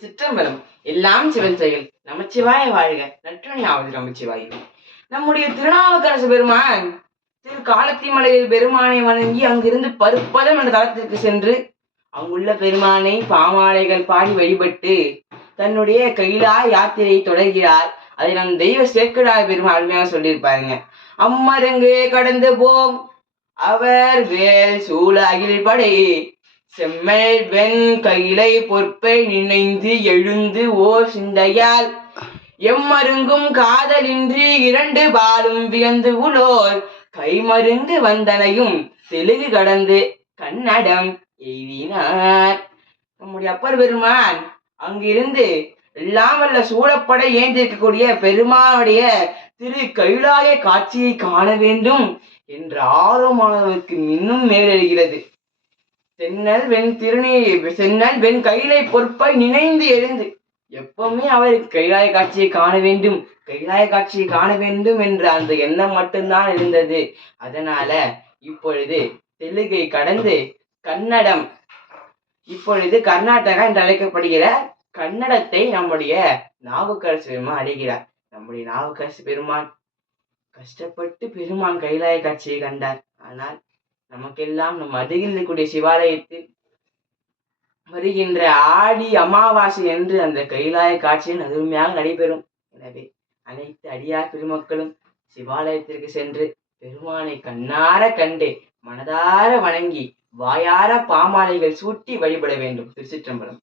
திருச்சிற்றம்பலம். எல்லாம் சிவன் செயல். நமச்சிவாய வாழ்க. நற்றுணையாவது நமச்சிவாய. நம்முடைய திருநாவுக்கரசு பெருமான் திரு காலத்திமலையில் பெருமானை வணங்கி அங்கிருந்து பருப்பதம் என்ற தளத்திற்கு சென்று அங்குள்ள பெருமானை பாமாலைகள் பாடி வழிபட்டு தன்னுடைய கைலா யாத்திரையை தொடர்கிறார். அதை நம் தெய்வ சேக்கடாய பெருமான் அருமையாக சொல்லியிருப்பாருங்க. அம்மரங்கு கடந்து போம் அவர் வேல் சூழகில் படை செம்மல் வெண் கையிலை பொற்பை நினைந்து எழுந்து ஓர் சிந்தையால் எம்மருங்கும் காதலின்றி இரண்டு பாலும் வியந்து உளோர் கைமருங்கு வந்தனையும் தெலுங்கு கடந்து கன்னடம் எய்தினார். நம்முடைய அப்பர் பெருமான் அங்கிருந்து எல்லாம் வல்ல சூழப்பட ஏந்திருக்கக்கூடிய பெருமானுடைய திரு கைலாய காட்சியை காண வேண்டும் என்ற ஆர்வமானவருக்கு இன்னும் மேலெழுகிறது. சென்னல் வெண் கையிலை பொற்பை நினைந்து எழுந்து எப்பவுமே அவருக்கு கைலாய காட்சியை காண வேண்டும், கைலாய காட்சியை காண வேண்டும் என்ற அந்த எண்ணம் மட்டும்தான் இருந்தது. அதனால இப்பொழுது தெலுங்கை கடந்து கன்னடம், இப்பொழுது கர்நாடகா என்று அழைக்கப்படுகிற கன்னடத்தை நம்முடைய நாவுக்கரசு பெருமான் அடைகிறார். நம்முடைய நாவுக்கரசு பெருமான் கஷ்டப்பட்டு பெருமான் கைலாய காட்சியை கண்டார். ஆனால் நமக்கெல்லாம் நம் அருகில் இருக்கக்கூடிய சிவாலயத்தில் வருகின்ற ஆடி அமாவாசை என்று அந்த கைலாய காட்சியில் அருமையாக நடைபெறும். எனவே அனைத்து அடியார் பெருமக்களும் சிவாலயத்திற்கு சென்று பெருமானை கண்ணார கண்டு மனதார வணங்கி வாயார பாமாலைகள் சூட்டி வழிபட வேண்டும். திருச்சிற்றம்பலம்.